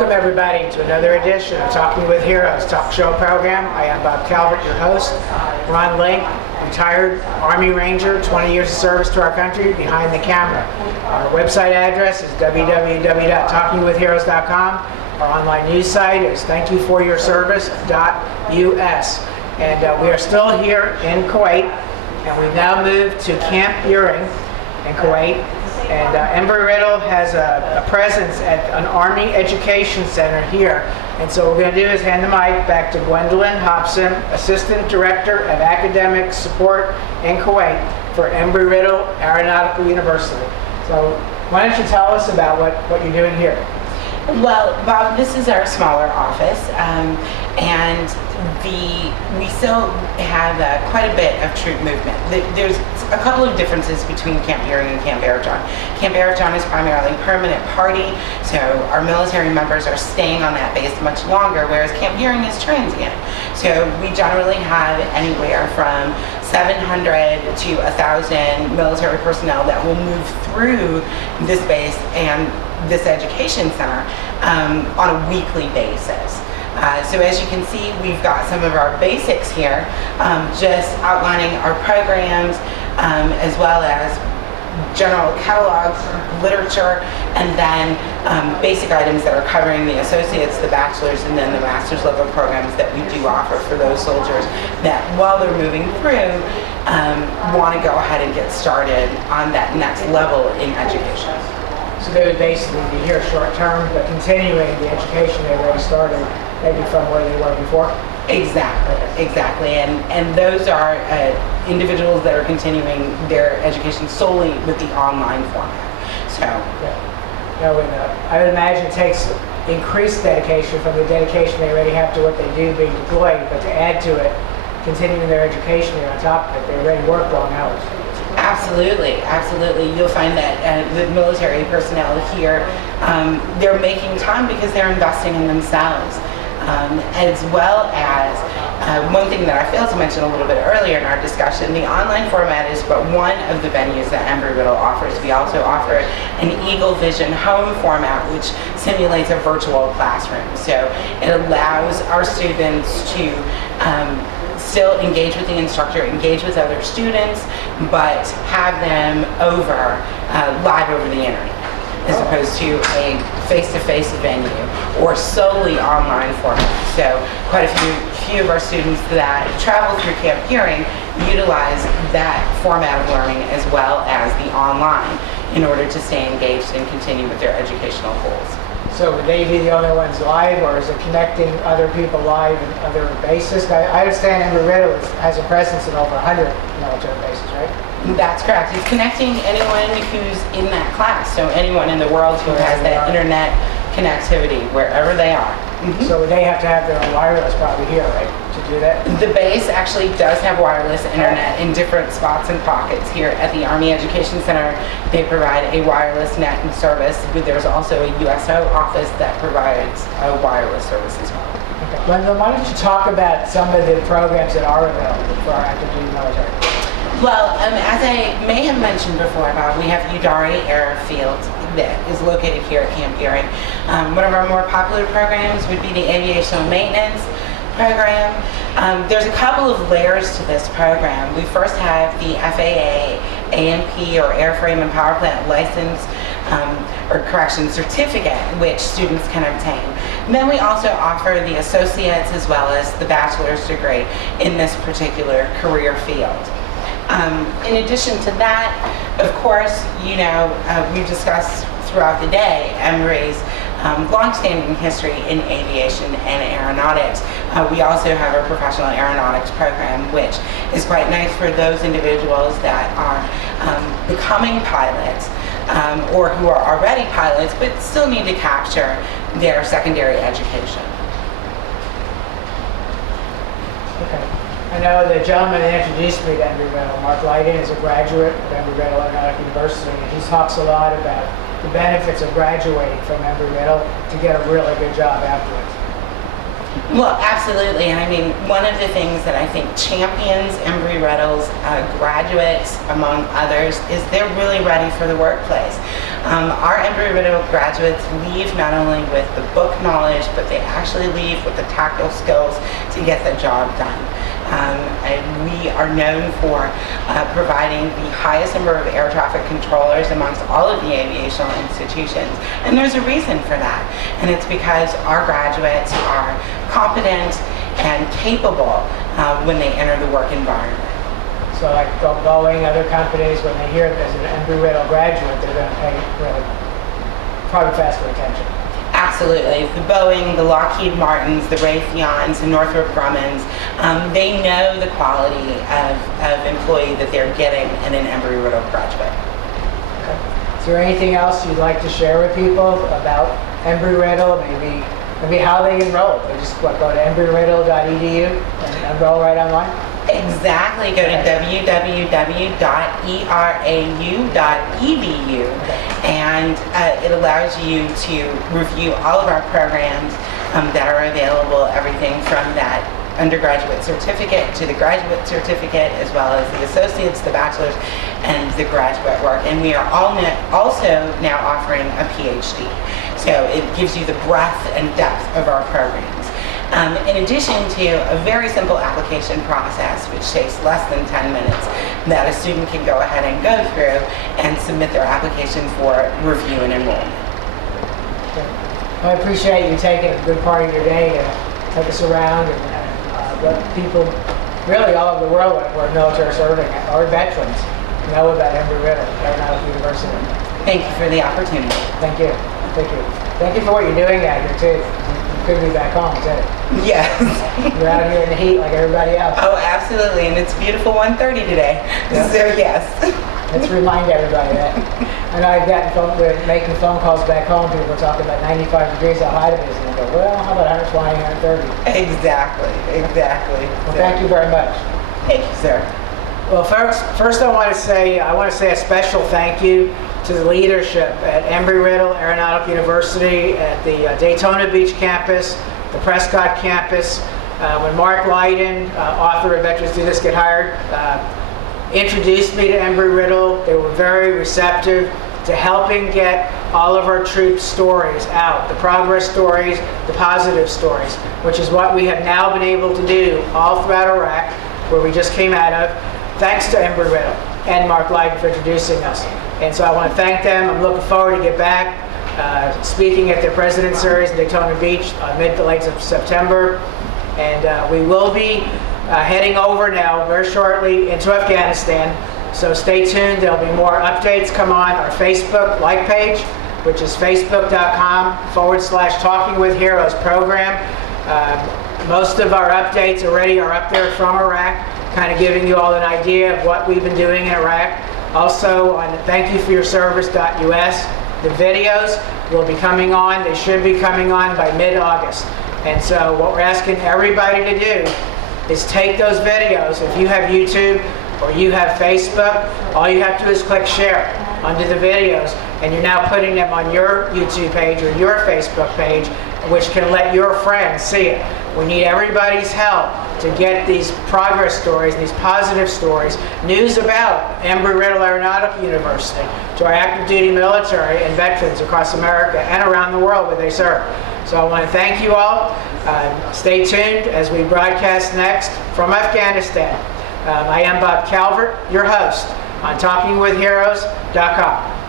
Welcome everybody to another edition of Talking with Heroes talk show program. I am Bob Calvert, your host. Ron Link, retired Army Ranger, 20 years of service to our country, behind the camera. Our website address is www.talkingwithheroes.com. Our online news site is thankyoufforyourservice.us. And we are still here in Kuwait, and we've now moved to Camp Buehring in Kuwait. And Embry Riddle has a presence at an Army Education Center here. And so what we're going to do is hand the mic back to Gwendolynn Hopson, Assistant Director of Academic Support in Kuwait for Embry Riddle Aeronautical University. So why don't you tell us about what you're doing here? Well, Bob, this is our smaller office, and we still have quite a bit of troop movement. There's a couple of differences between Camp Buehring and Camp Aeronautical. Camp Aeronautical is primarily permanent party, so our military members are staying on that base much longer, whereas Camp Buehring is transient. So we generally have anywhere from 700 to 1,000 military personnel that will move through this base and this education center on a weekly basis. So as you can see, we've got some of our basics here, just outlining our programs, as well as general catalogs, literature, and then basic items that are covering the associates, the bachelor's, and then the master's level programs that we do offer for those soldiers that while they're moving through want to go ahead and get started on that next level in education. So they would basically be here short term, but continuing the education they already started, maybe from where they were before? Exactly. And those are individuals that are continuing their education solely with the online format. So, I would imagine it takes increased dedication from the dedication they already have to what they do being deployed, but to add to it, continuing their education here on top of it, they already work long hours. Absolutely. You'll find that the military personnel here, they're making time because they're investing in themselves. As well as one thing that I failed to mention a little bit earlier in our discussion, the online format is but one of the venues that Embry Riddle offers. We also offer an Eagle Vision home format, which simulates a virtual classroom. So it allows our students to still engage with the instructor, engage with other students, but have them live over the internet, as opposed to a face-to-face venue or solely online format. So quite a few of our students that travel through Camp Buehring utilize that format of learning as well as the online in order to stay engaged and continue with their educational goals. So would they be the only ones live, or is it connecting other people live in other bases? I understand Embry Riddle has a presence in over 100 military bases, right? That's correct. It's connecting anyone who's in that class, so anyone in the world who has that internet connectivity wherever they are. Mm-hmm. So they have to have their own wireless probably here, right, to do that? The base actually does have wireless internet in different spots and pockets here at the Army Education Center. They provide a wireless net and service, but there's also a USO office that provides a wireless service as well. Okay. Gwendolynn, why don't you talk about some of the programs that are available for our active duty military? Well, as I may have mentioned before, Bob, we have Udari Airfield that is located here at Camp Buehring. One of our more popular programs would be the Aviation Maintenance program. There's a couple of layers to this program. We first have the FAA A&P or Airframe and Power Plant License certificate, which students can obtain. And then we also offer the associates as well as the bachelor's degree in this particular career field. In addition to that, of course, we've discussed throughout the day Embry's long-standing history in aviation and aeronautics. We also have a professional aeronautics program, which is quite nice for those individuals that are becoming pilots or who are already pilots but still need to capture their secondary education. Okay. I know the gentleman that introduced me to Embry Riddle, Mark Lighting, is a graduate of Embry Riddle Aeronautical University, and he talks a lot about the benefits of graduating from Embry Riddle to get a really good job afterwards. Well, absolutely. And I mean, one of the things that I think champions Embry Riddle's graduates, among others, is they're really ready for the workplace. Our Embry Riddle graduates leave not only with the book knowledge, but they actually leave with the tactile skills to get the job done. And we are known for providing the highest number of air traffic controllers amongst all of the aviation institutions. And there's a reason for that. And it's because our graduates are competent and capable when they enter the work environment. So like Boeing, other companies, when they hear there's an Embry Riddle graduate, they're going to pay really probably faster attention. Absolutely. The Boeing, the Lockheed Martins, the Raytheons, the Northrop Grummons, they know the quality of employee that they're getting in an Embry Riddle graduate. Okay. Is there anything else you'd like to share with people about Embry Riddle? Maybe how they enroll? They just go to embryriddle.edu and enroll right online? Exactly. Go to www.erau.edu, and it allows you to review all of our programs that are available, everything from that undergraduate certificate to the graduate certificate, as well as the associates, the bachelor's, and the graduate work. And we are also now offering a PhD. So it gives you the breadth and depth of our programs. In addition to a very simple application process, which takes less than 10 minutes, that a student can go ahead and go through and submit their application for review and enrollment. I appreciate you taking a good part of your day to take us around and let people, really all over the world where military serving or veterans, know about Embry Riddle, Aeronautical University. Thank you for the opportunity. Thank you. Thank you. Thank you for what you're doing out here, too. You could be back home, too. Yes. You're out here in the heat like everybody else. Oh, absolutely. And it's beautiful 1:30 today. Yeah. So, yes. Let's remind everybody that. I know I've gotten making phone calls back home. People are talking about 95 degrees how hot it is. And I go, well, how about 120, 130? Exactly. Well, thank you very much. Thank you, sir. Well, first I want to say a special thank you to the leadership at Embry Riddle Aeronautical University, at the Daytona Beach campus, the Prescott campus. When Mark Lydon, author of Veterans Do This, Get Hired, introduced me to Embry Riddle, they were very receptive to helping get all of our troops' stories out, the progress stories, the positive stories, which is what we have now been able to do all throughout Iraq, where we just came out of, thanks to Embry Riddle and Mark Lydon for introducing us. And so I want to thank them. I'm looking forward to get back speaking at their President's Series in Daytona Beach mid to late September. And we will be heading over now very shortly into Afghanistan. So stay tuned. There'll be more updates come on our Facebook like page, which is facebook.com/Talking with Heroes program. Most of our updates already are up there from Iraq, kind of giving you all an idea of what we've been doing in Iraq. Also on thankyouforyourservice.us, the videos will be coming on. They should be coming on by mid-August. And so what we're asking everybody to do is take those videos. If you have YouTube or you have Facebook, all you have to do is click share under the videos, and you're now putting them on your YouTube page or your Facebook page, which can let your friends see it. We need everybody's help to get these progress stories, these positive stories, news about Embry Riddle Aeronautical University to our active duty military and veterans across America and around the world where they serve. So I want to thank you all. Stay tuned as we broadcast next from Afghanistan. I am Bob Calvert, your host on TalkingWithHeroes.com.